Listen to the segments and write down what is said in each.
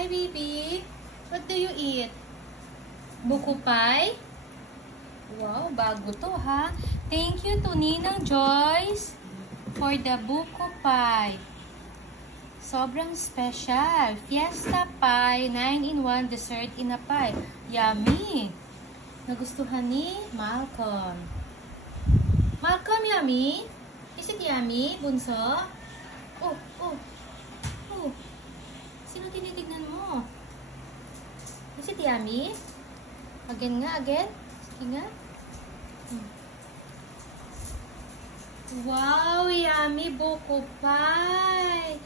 Hi, baby. What do you eat? Buko pie? Wow, bago to, ha? Thank you to Ninang Joyce for the buko pie. Sobrang special. Fiesta pie, 9-in-1 dessert in a pie. Yummy! Nagustuhan ni Malcolm. Malcolm, yummy? Is it yummy, bunso? Oh, oh, oh. Sino tinitignan mo? Is it yummy? Again nga, again. Sige nga. Wow, yummy buko pie.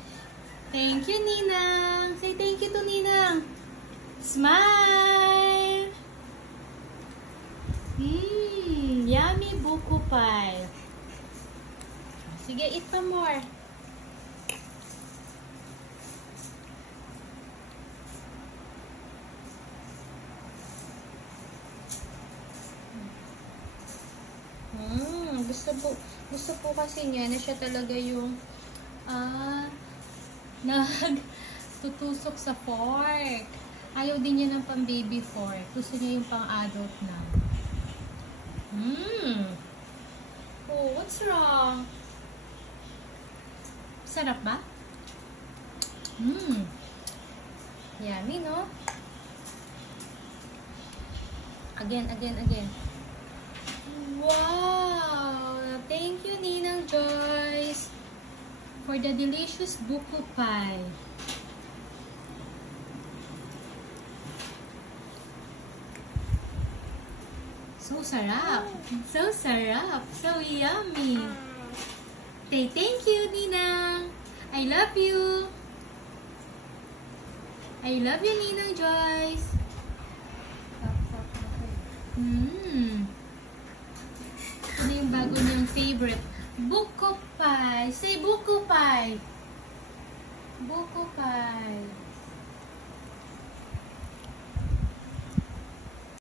Thank you, Ninang. Say thank you to Ninang. Smile. Yummy buko pie. Sige, eat pa more. Gusto po kasi niya na siya talaga yung nagtutusok sa fork. Ayaw din niya ng pang baby fork. Gusto niya yung pang adult na. Oh, what's wrong? Sarap ba? Yummy, no? Again. Wow! Thank you, Ninang Joyce, for the delicious buko pie. So sarap! So sarap! So yummy! Say thank you, Ninang! I love you! I love you, Ninang Joyce! Ano yung bago niyang favorite? Buko pie. Say buko pie. Buko pie.